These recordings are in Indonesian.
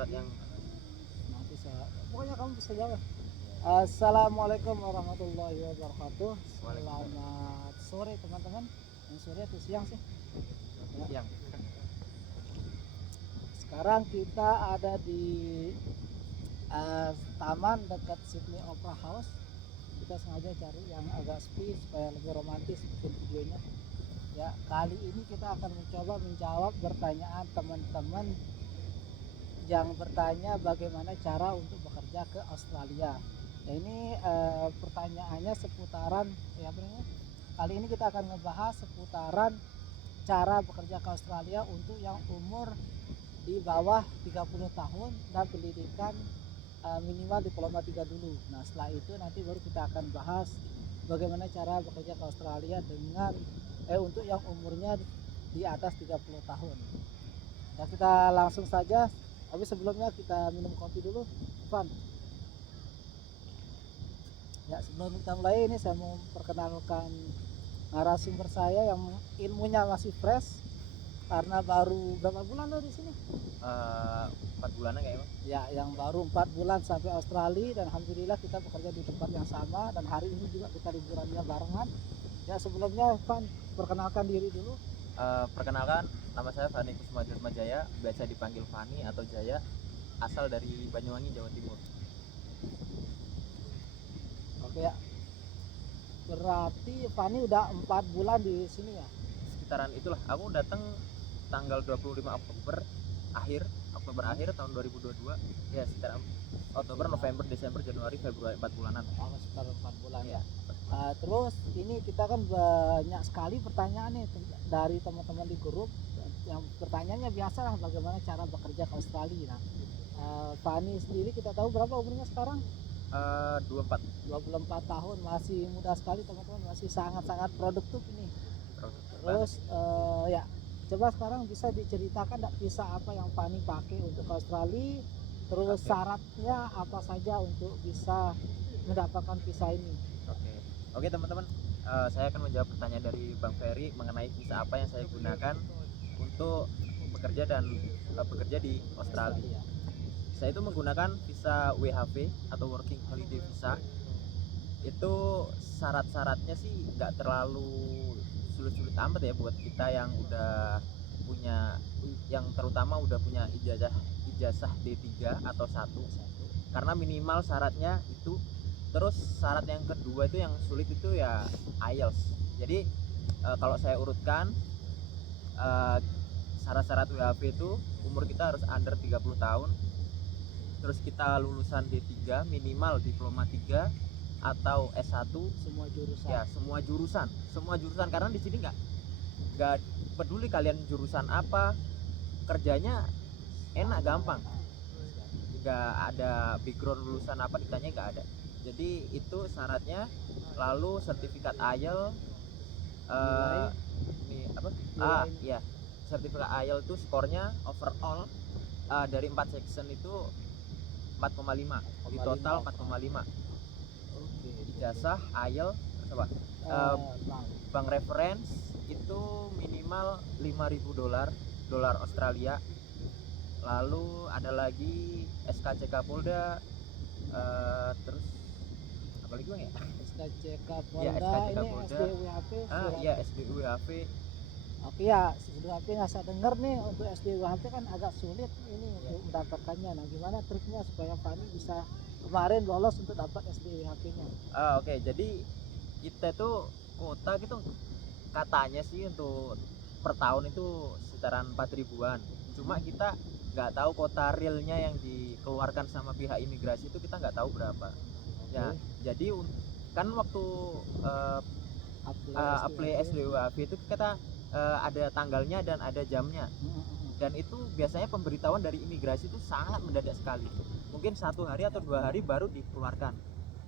surat yang nanti pokoknya kamu bisa jawab. Assalamualaikum warahmatullahi wabarakatuh. Selamat sore teman-teman. Yang sore atau siang sih? siang. Sekarang kita ada di taman dekat Sydney Opera House. Kita sengaja cari yang agak sepi supaya lebih romantis bikin videonya. Ya, kali ini kita akan mencoba menjawab pertanyaan teman-teman yang bertanya bagaimana cara untuk bekerja ke Australia. Ya, ini pertanyaannya seputaran kali ini kita akan ngebahas seputaran cara bekerja ke Australia untuk yang umur di bawah 30 tahun dan pendidikan minimal diploma 3 dulu. Nah, setelah itu nanti baru kita akan bahas bagaimana cara bekerja ke Australia dengan untuk yang umurnya di atas 30 tahun. Ya, kita langsung saja. Tapi sebelumnya kita minum kopi dulu, Van. Ya, sebelum kita mulai ini saya mau perkenalkan narasumber saya yang ilmunya masih fresh karena baru berapa bulan loh di sini? 4 bulanan kayaknya. Ya, yang baru 4 bulan sampai Australia dan alhamdulillah kita bekerja di tempat yang sama dan hari ini juga kita liburannya barengan. Ya, sebelumnya Van, perkenalkan diri dulu. Perkenalkan, nama saya Fani Kusuma-Jaya, biasa dipanggil Fani atau Jaya, asal dari Banyuwangi, Jawa Timur. Oke ya. Berarti Fani udah 4 bulan di sini ya? Sekitaran itulah, aku datang tanggal 25 Oktober akhir tahun 2022. Ya, sekitar Oktober, November, Desember, Januari, Februari, 4 bulanan. Sekitar 4 bulan ya. Terus ini kita kan banyak sekali pertanyaan nih dari teman-teman di grup yang pertanyaannya biasa lah bagaimana cara bekerja ke Australia. Nah, Fani sendiri kita tahu berapa umurnya sekarang? 24 tahun, masih muda sekali teman-teman, masih sangat-sangat produktif ini. Terus ya coba sekarang bisa diceritakan enggak visa apa yang Fani pakai untuk ke Australia, terus syaratnya apa saja untuk bisa mendapatkan visa ini. Oke teman-teman, saya akan menjawab pertanyaan dari Bang Ferry mengenai visa apa yang saya gunakan untuk bekerja di Australia. Saya itu menggunakan visa WHV atau Working Holiday Visa. Itu syarat-syaratnya sih nggak terlalu sulit-sulit amat ya buat kita yang udah punya, yang terutama udah punya ijazah D3 atau 1, karena minimal syaratnya itu. Terus syarat yang kedua itu yang sulit itu ya IELTS. Jadi kalau saya urutkan syarat-syarat WHV itu umur kita harus under 30 tahun. Terus kita lulusan D3 minimal diploma 3 atau S1 semua jurusan. Ya, semua jurusan karena di sini nggak peduli kalian jurusan apa, kerjanya enak gampang. Nggak ada background lulusan apa ditanya, nggak ada. Jadi itu syaratnya. Lalu sertifikat IELTS sertifikat IELTS itu skornya overall dari 4 section itu 4,5, di total 4,5. Ijazah IELTS apa? Bank reference itu minimal $5.000 Australia. Lalu ada lagi SKCK Polda, terus apa lagi Bang ya? SKCK Polda, ya, SKCK ini Polda. SDWHP. SDWHP. Oke ya, SDWHP nggak saya dengar nih, untuk SDWHP kan agak sulit ini untuk mendapatkannya. Nah, gimana triknya supaya Fani bisa kemarin lolos untuk dapat SDWHP-nya? Oke, jadi kita tuh kuota gitu katanya sih untuk per tahun itu sekitaran 4 ribuan. Cuma kita nggak tahu kota realnya yang dikeluarkan sama pihak imigrasi itu kita nggak tahu berapa. Ya, jadi kan waktu apply SDWHV itu kita ada tanggalnya dan ada jamnya. Dan itu biasanya pemberitahuan dari imigrasi itu sangat mendadak sekali. Mungkin 1 hari atau 2 hari baru dikeluarkan.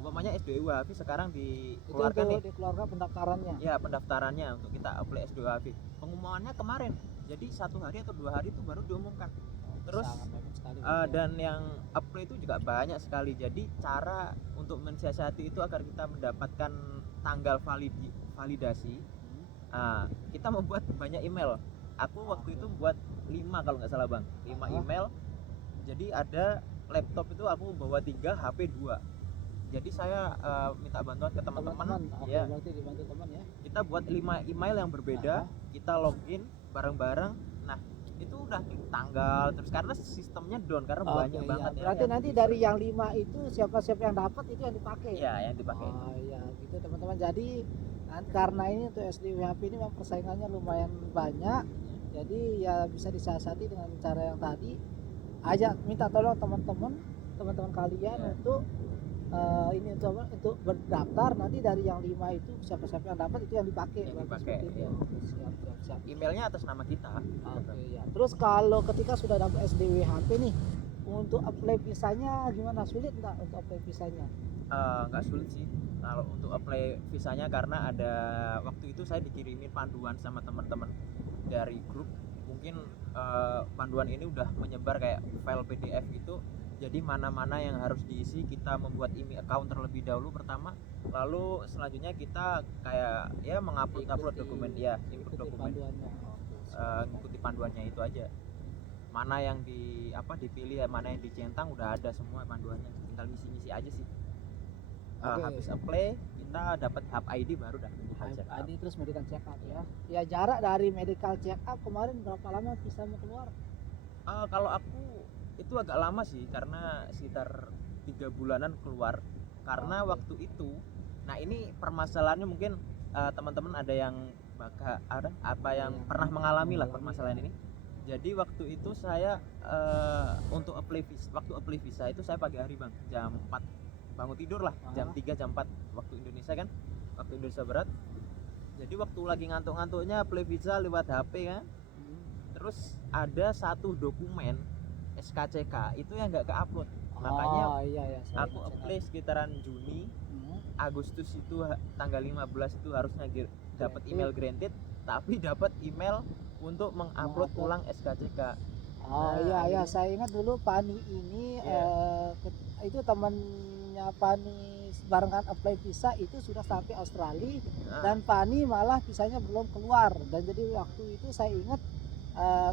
Umpamanya SDWHV sekarang dikeluarkan itu dikeluarkan pendaftarannya. Ya, pendaftarannya untuk kita apply SDWHV. Pengumumannya kemarin. Jadi 1 hari atau 2 hari itu baru diumumkan. Terus dan yang apply itu juga banyak sekali. Jadi cara untuk mensiasati itu agar kita mendapatkan tanggal validasi, kita membuat banyak email. Aku waktu itu buat 5 kalau nggak salah Bang, 5 email. Jadi ada laptop itu aku bawa 3, HP 2. Jadi saya minta bantuan ke teman-teman. Oke, Ya, berarti dibantu teman ya. kita buat 5 email yang berbeda, kita login bareng-bareng. Nah, itu udah klik tanggal terus karena sistemnya down karena banyak Iya. banget ya. Berarti nanti dari yang 5 itu siapa-siapa yang dapat itu yang dipakai. Iya, yang dipakai. Oh iya, gitu teman-teman. Jadi karena ini untuk SDWHP ini memang persaingannya lumayan banyak. Jadi ya bisa disiasati dengan cara yang tadi. Ajak minta tolong teman-teman kalian Iya. untuk ini untuk berdaftar. Nanti dari yang 5 itu siapa-siapa yang dapat itu yang dipakai. Yang Berarti dipakai, seperti itu. iya. Oke, siap. Emailnya atas nama kita. Oke ya. Terus kalau ketika sudah dapat SDWHP nih, untuk apply visanya gimana? Sulit nggak untuk apply visanya? Nggak sulit sih kalau untuk apply visanya karena ada waktu itu saya dikirimin panduan sama teman-teman dari grup. Mungkin panduan ini udah menyebar kayak file PDF gitu. Jadi mana-mana yang harus diisi, kita membuat email account terlebih dahulu pertama, lalu selanjutnya kita kayak ya mengupload dokumen, ya input dokumen, Panduannya. ngikuti panduannya itu aja. Mana yang dipilih, mana yang dicentang udah ada semua panduannya, tinggal ngisi-ngisi aja sih. Oke. Habis apply kita dapat hub ID baru dah medical check up. ID terus medical check up ya. Ya jarak dari medical check up kemarin berapa lama bisa mau keluar? Kalau aku itu agak lama sih karena sekitar 3 bulanan keluar karena waktu itu. Nah ini permasalahannya mungkin teman-teman ada yang yang pernah mengalami lah permasalahan ini. Jadi waktu itu saya untuk waktu apply visa itu saya pagi hari bang, jam 4 bangun tidur lah, jam 3 jam 4 waktu Indonesia kan, waktu Indonesia Barat. Jadi waktu lagi ngantuk-ngantuknya apply visa lewat HP kan, terus ada satu dokumen SKCK itu yang nggak ke-upload. Makanya iya, aku apply sekitaran Juni, Agustus itu tanggal 15 itu harusnya dapat email granted, tapi dapat email untuk mengupload ulang SKCK. Iya, saya ingat dulu Pani ini itu temannya Pani barengan apply visa itu sudah sampai Australia dan Pani malah visanya belum keluar, dan jadi waktu itu saya ingat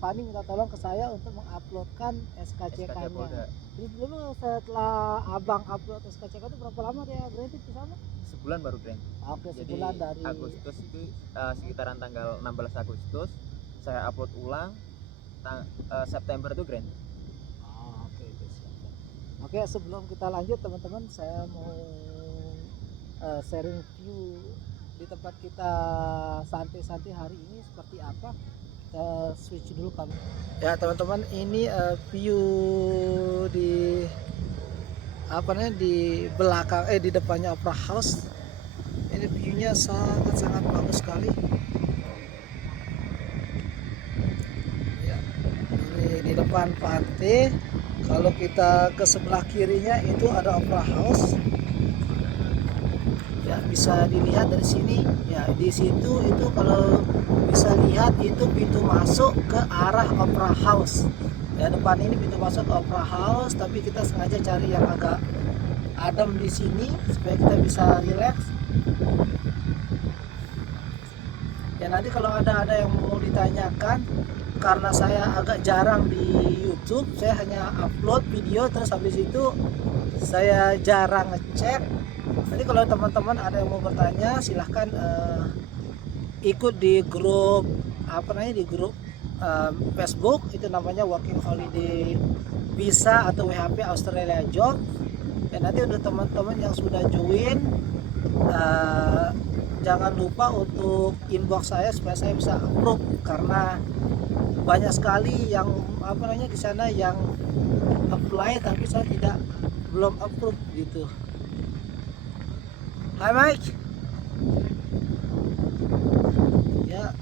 Pani minta tolong ke saya untuk menguploadkan SKCK-nya. Terus dulu setelah abang upload SKCK itu berapa lama dia granted di sana? Sebulan baru granted. Oke, Jadi sebulan dari Agustus itu sekitaran tanggal 16 Agustus saya upload ulang, September itu granted. Oke, siap. Oke, sebelum kita lanjut teman-teman, saya mau sharing view di tempat kita santai-santai hari ini seperti apa. Kita switch dulu kamera. Ya teman-teman, ini view di di belakang di depannya Opera House. Ini view-nya sangat bagus sekali. Ya, ini di depan pantai. Kalau kita ke sebelah kirinya itu ada Opera House. Ya, bisa dilihat dari sini. Ya, di situ itu kalau bisa lihat itu pintu masuk ke arah Opera House. Ya, depan ini pintu masuk ke Opera House, tapi kita sengaja cari yang agak adem di sini supaya kita bisa relax. Ya, nanti kalau ada yang mau ditanyakan, karena saya agak jarang di YouTube, saya hanya upload video terus habis itu saya jarang ngecek. Jadi kalau teman-teman ada yang mau bertanya, silahkan ikut di grup di grup Facebook, itu namanya Working Holiday Visa atau WHP Australia Job. Dan nanti untuk teman-teman yang sudah join, jangan lupa untuk inbox saya supaya saya bisa approve, karena banyak sekali yang di sana yang apply tapi saya belum approve gitu. Hai Mike. Ya,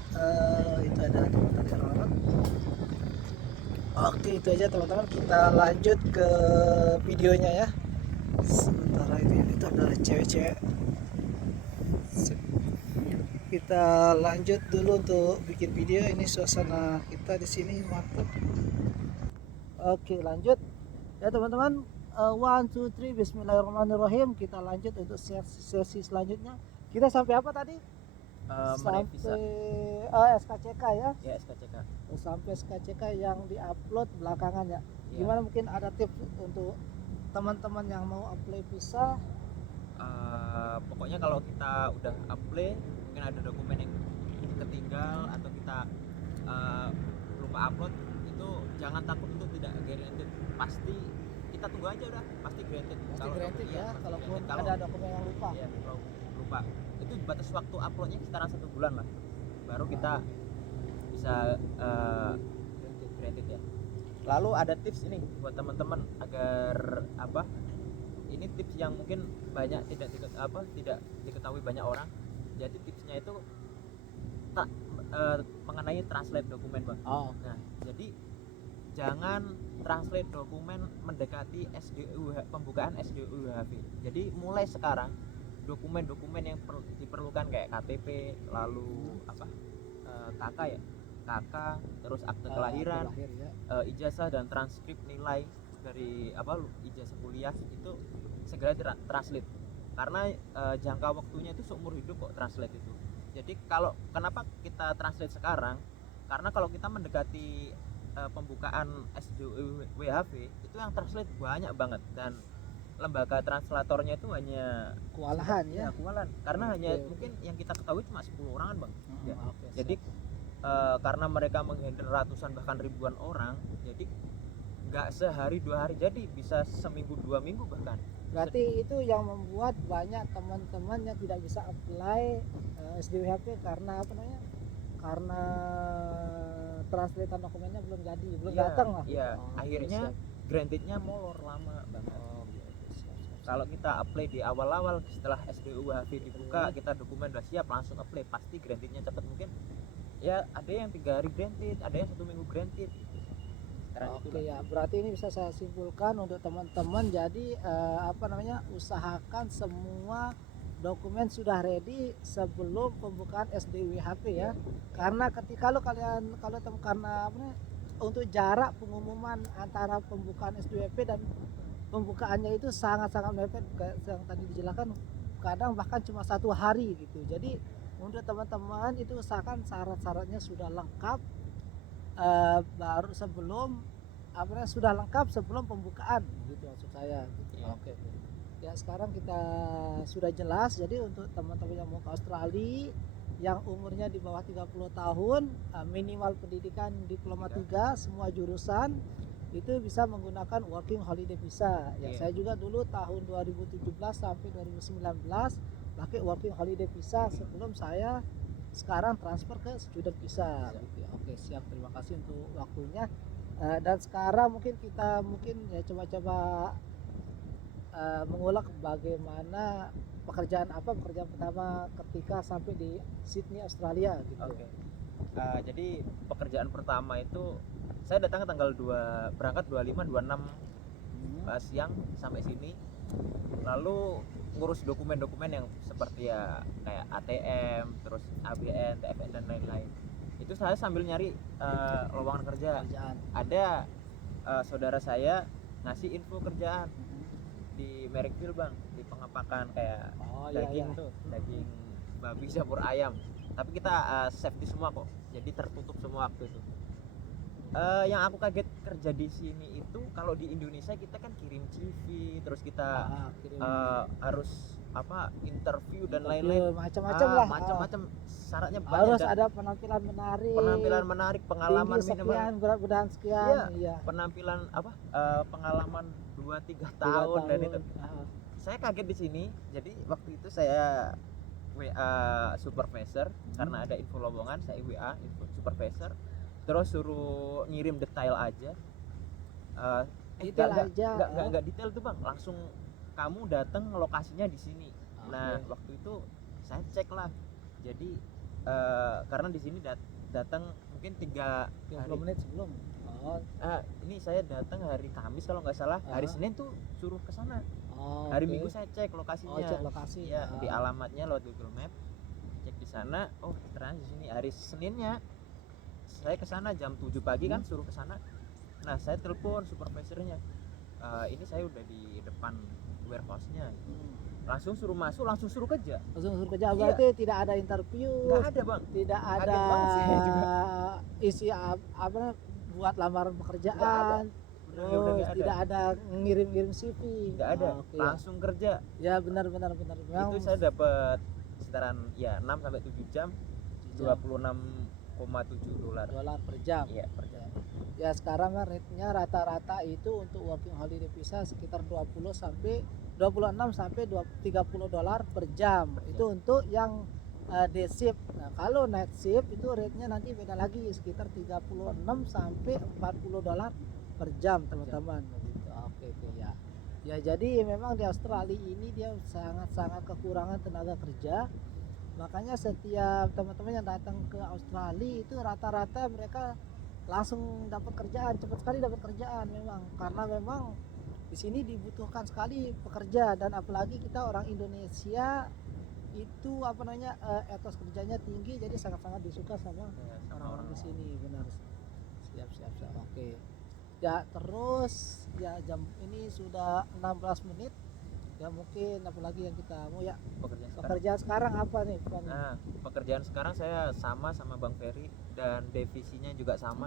itu ada teman-teman. Oke, itu aja teman-teman, kita lanjut ke videonya ya. Sementara itu adalah cewek-cewek. Kita lanjut dulu untuk bikin video. Ini suasana kita di sini mantap. Oke, lanjut ya teman-teman. 1, 2, 3, Bismillahirrahmanirrahim. Kita lanjut untuk sesi selanjutnya. Kita sampai apa tadi? menaik visa. Sampai SKCK ya, Ya, SKCK. sampai SKCK yang diupload belakangan ya. Ya. Gimana mungkin ada tips untuk teman-teman yang mau apply visa? Pokoknya kalau kita udah apply, mungkin ada dokumen yang ketinggal atau kita lupa upload, itu jangan takut untuk tidak granted. Pasti kita tunggu aja udah, pasti granted. Pasti Kalau granted iya, ya, pasti kalaupun granted. Kalau ada dokumen yang lupa. ya, kalau lupa, itu batas waktu uploadnya sekitaran 1 bulan lah, baru kita bisa granted ya. Lalu ada tips ini buat teman-teman agar apa? Ini tips yang mungkin tidak diketahui banyak orang. Jadi tipsnya itu mengenai translate dokumen, Bang. Oh, Nah, jadi jangan translate dokumen mendekati pembukaan SDUHV. Jadi mulai sekarang dokumen-dokumen yang diperlukan kayak KTP, lalu KK ya, KK, terus akte kelahiran, lahir ya. ijazah dan transkrip nilai dari ijazah kuliah itu segera translate, karena jangka waktunya itu seumur hidup kok translate itu. Jadi kenapa kita translate sekarang, karena kalau kita mendekati pembukaan SDUWHV itu yang translate banyak banget, dan lembaga translatornya itu hanya Kewalahan ya. kewalahan, karena Oke, hanya oke. mungkin yang kita ketahui cuma 10 orangan, Bang. Ya. Oke, Jadi siap. karena mereka menghandle ratusan bahkan ribuan orang, jadi nggak sehari 2 hari, jadi bisa seminggu 2 minggu bahkan. Berarti itu yang membuat banyak teman-teman yang tidak bisa apply SDWHP karena apa namanya? Karena translatean dokumennya belum jadi, belum Iya, datang lah. iya. Oh, Akhirnya siap. grantednya molor lama banget. Oh, oke, siap. Kalau kita apply di awal-awal setelah SDUHV dibuka, kita dokumen udah siap, langsung apply, pasti grantednya cepat. Mungkin ya ada yang 3 hari granted, ada yang 1 minggu granted. Oke ya, berarti ini bisa saya simpulkan untuk teman-teman. Jadi usahakan semua dokumen sudah ready sebelum pembukaan SDWHP ya. Karena untuk jarak pengumuman antara pembukaan SDWHP dan pembukaannya itu sangat-sangat mepet, kayak yang tadi dijelaskan, kadang bahkan cuma 1 hari gitu. Jadi untuk teman-teman itu usahakan syarat-syaratnya sudah lengkap baru sudah lengkap sebelum pembukaan gitu maksud saya gitu. Iya. Oke. Ya sekarang kita sudah jelas. Jadi untuk teman-teman yang mau ke Australia yang umurnya di bawah 30 tahun, minimal pendidikan diploma 3 semua jurusan, itu bisa menggunakan working holiday visa ya. Iya. Saya juga dulu tahun 2017 sampai 2019 pakai working holiday visa sebelum saya sekarang transfer ke student visa gitu. Oke, siap, terima kasih untuk waktunya. Dan sekarang kita ya coba-coba mengulang bagaimana pekerjaan pertama ketika sampai di Sydney, Australia gitu. Oke. Jadi pekerjaan pertama itu saya datang tanggal 2, berangkat 25, 26 siang sampai sini. Lalu ngurus dokumen-dokumen yang seperti ya kayak ATM, terus ABN, TFN dan lain-lain. Itu saya sambil nyari lowongan kerja. Ada saudara saya ngasih info kerjaan di Merrickville, Bang, di pengepakan kayak daging tuh, daging babi dapur ayam. Tapi kita safety semua kok, jadi tertutup semua waktu itu. Yang aku kaget kerja di sini itu, kalau di Indonesia kita kan kirim CV, terus kita harus interview dan lain-lain, macam-macam lah, macam-macam syaratnya banyak. Harus ada penampilan menarik, pengalaman minimal sekian, berat badan sekian, iya. Penampilan pengalaman 2-3 tahun dan itu. Saya kaget di sini. Jadi waktu itu saya WA supervisor karena ada info lowongan, saya WA info supervisor, terus suruh ngirim detail aja. Nggak detail tuh, Bang, langsung kamu datang lokasinya di sini. Nah, waktu itu saya cek lah. Jadi karena di sini datang mungkin 30 menit sebelum. Ini saya datang hari Kamis kalau nggak salah. Hari Senin tuh suruh ke sana. Hari Minggu saya cek lokasinya. Cek lokasi. Ya, di alamatnya lewat Google Map. Cek di sana. Oh, ternyata di sini. Hari Seninnya saya ke sana jam 7 pagi kan, suruh ke sana. Nah, saya telepon supervisornya. Ini saya udah di depan warehouse-nya. langsung suruh masuk, langsung suruh kerja. Langsung suruh kerja, Iya. berarti tidak ada interview, Nggak ada bang. tidak ada Kaget banget saya juga. isi apa buat lamaran Nggak ada. pekerjaan, Bener-bener terus nggak ada. tidak ada ngirim-ngirim CV. Nggak ada. Oke, ya. Langsung kerja. Ya benar. Memang Itu saya dapat sekitaran ya 6 sampai 7 jam, $26,7. dolar per jam. Iya, per jam. Ya sekarang kan rate-nya rata-rata itu untuk working holiday visa sekitar 26 sampai $30 per jam. Per jam. Itu untuk yang day shift. Nah, kalau night shift itu rate-nya nanti beda lagi sekitar 36 sampai $40 per jam, teman-teman. Gitu. Oke, ya. Ya jadi memang di Australia ini dia sangat-sangat kekurangan tenaga kerja. Makanya setiap teman-teman yang datang ke Australia itu rata-rata mereka langsung dapat kerjaan, cepat sekali dapat kerjaan memang, karena memang di sini dibutuhkan sekali pekerja, dan apalagi kita orang Indonesia itu etos kerjanya tinggi, jadi sangat-sangat disuka sama Ya, sama orang-orang di orang. sini. Benar. Siap. Oke. Ya terus ya jam ini sudah 16 menit. Ya mungkin apalagi yang kita mau ya Pekerjaan sekarang. pekerjaan sekarang apa nih Pak? Nah, pekerjaan sekarang saya sama Bang Ferry dan divisinya juga sama.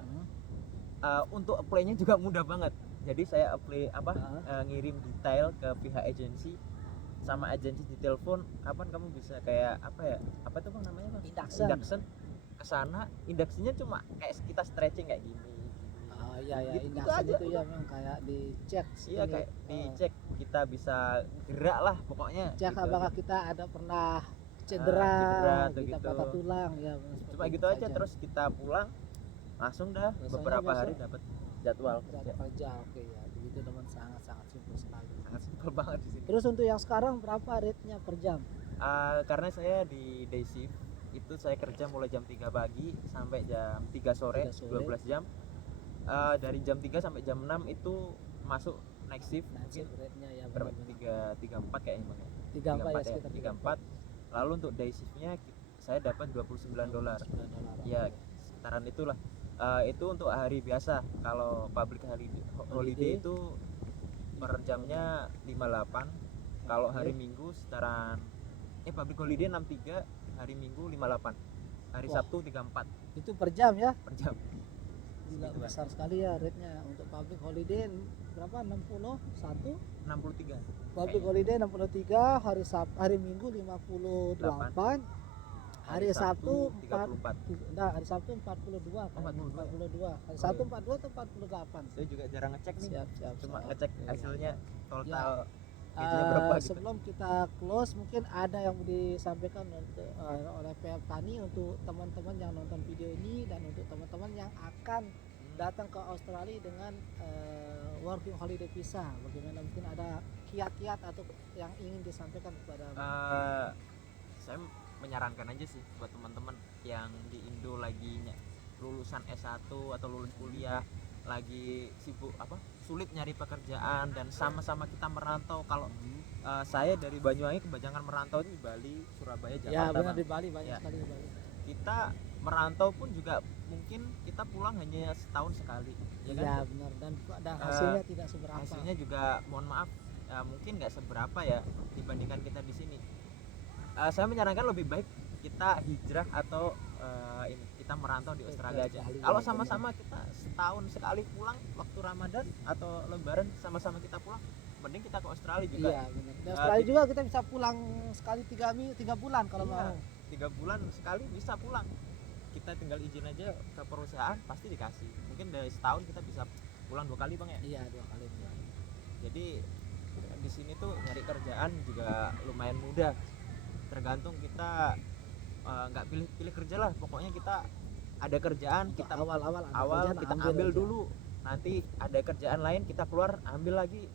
Untuk apply-nya juga mudah banget. Jadi saya apply ngirim detail ke pihak agensi, sama agensi ditelepon kapan kamu bisa kayak apa tuh bang namanya bang? Induction ke sana. Induksinya cuma kayak kita stretching kayak gini. Iya Gitu induction aja. itu ya memang kayak dicek. Iya kayak dicek kita bisa gerak lah pokoknya. Cek gitu apakah aja. kita ada pernah cedera atau kita gitu. patah tulang ya. Cuma gitu aja, terus kita pulang langsung dah Biasanya beberapa biasa hari dapat jadwal kerja. kerja. Oke ya, begitu teman, sangat simpel sekali. Sangat simpel banget di sini. Terus untuk yang sekarang berapa rate-nya per jam? Karena saya di day shift itu saya kerja mulai jam 3 pagi sampai jam 3 sore, 3 sore. 12 jam. Dari jam 3 sampai jam 6 itu masuk night shift. Nah, Mungkin rate-nya ya berapa? benar-benar 3 4 kayaknya bang. 34 ya, ya, sekitar 34. Lalu untuk day shiftnya saya dapat $29. Ya sekitaran itulah. Itu untuk hari biasa. Kalau public holiday itu per jamnya 58. Kalau hari Minggu sekitaran public holiday 63, hari Minggu 58. Hari Wah. Sabtu 34 Itu per jam ya? per jam. Gila, Segitu, Bang. besar sekali ya rate-nya untuk public holiday. Berapa? 61? 63. Public holiday 63, hari Minggu 58, hari Sabtu 34. hari Sabtu 42, kan? 42. Hari Oh, Sabtu iya. 42 atau 48? Saya juga jarang ngecek nih. Siap. Cuma siap. ngecek Oke. hasilnya total Ya. gajinya berapa gitu. Sebelum kita close, mungkin ada yang mau disampaikan untuk oleh pihak Pani untuk teman-teman yang nonton video ini, dan untuk teman-teman yang akan datang ke Australia dengan working holiday visa. Bagaimana, mungkin ada kiat-kiat atau yang ingin disampaikan kepada Saya menyarankan aja sih buat teman-teman yang di Indo lagi lulusan S1 atau lulus kuliah, lagi sibuk sulit nyari pekerjaan, dan sama-sama kita merantau. Kalau saya dari Banyuwangi kebanyakan merantau di Bali, Surabaya, Jakarta. ya benar, Bang. di Bali banyak Ya. sekali di Bali. Kita merantau pun juga mungkin kita pulang hanya setahun sekali, ya kan? Ya benar, dan hasilnya tidak seberapa. Hasilnya juga mohon maaf mungkin nggak seberapa ya dibandingkan kita di sini. Saya menyarankan lebih baik kita hijrah atau kita merantau di Australia aja. Australia, Kalau benar. sama-sama kita setahun sekali pulang waktu Ramadan atau Lebaran, sama-sama kita pulang, mending kita ke Australia juga. Iya benar. Di Australia juga kita bisa pulang sekali 3 bulan kalau Iya. mau. 3 bulan sekali bisa pulang. Kita tinggal izin aja ke perusahaan, pasti dikasih. Mungkin dari setahun kita bisa pulang 2 kali bang ya. Iya 2 kali. Jadi di sini tuh nyari kerjaan juga lumayan mudah. Tergantung kita nggak pilih kerja lah. Pokoknya kita ada kerjaan, Untuk kita awal kita ambil aja. dulu. Nanti ada kerjaan lain kita keluar ambil lagi.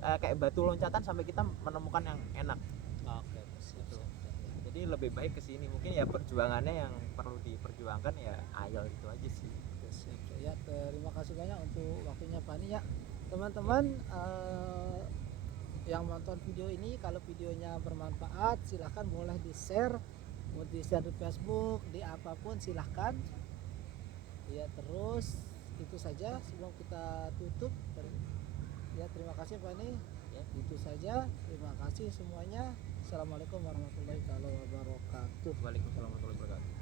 Kayak batu loncatan sampai kita menemukan yang enak. Oke, Gitu. Jadi lebih baik ke sini. Mungkin ya perjuangannya yang perlu diperjuangkan ya IELTS itu aja sih. Ya, terima kasih banyak untuk waktunya Pani ya. Teman-teman yang nonton video ini, kalau videonya bermanfaat silahkan boleh di-share, mau di-share di Facebook, di apapun silahkan. Ya, terus itu saja sebelum kita tutup. Ya, terima kasih Pani. Itu saja. Terima kasih semuanya. Assalamualaikum warahmatullahi wabarakatuh. Waalaikumsalam warahmatullahi wabarakatuh.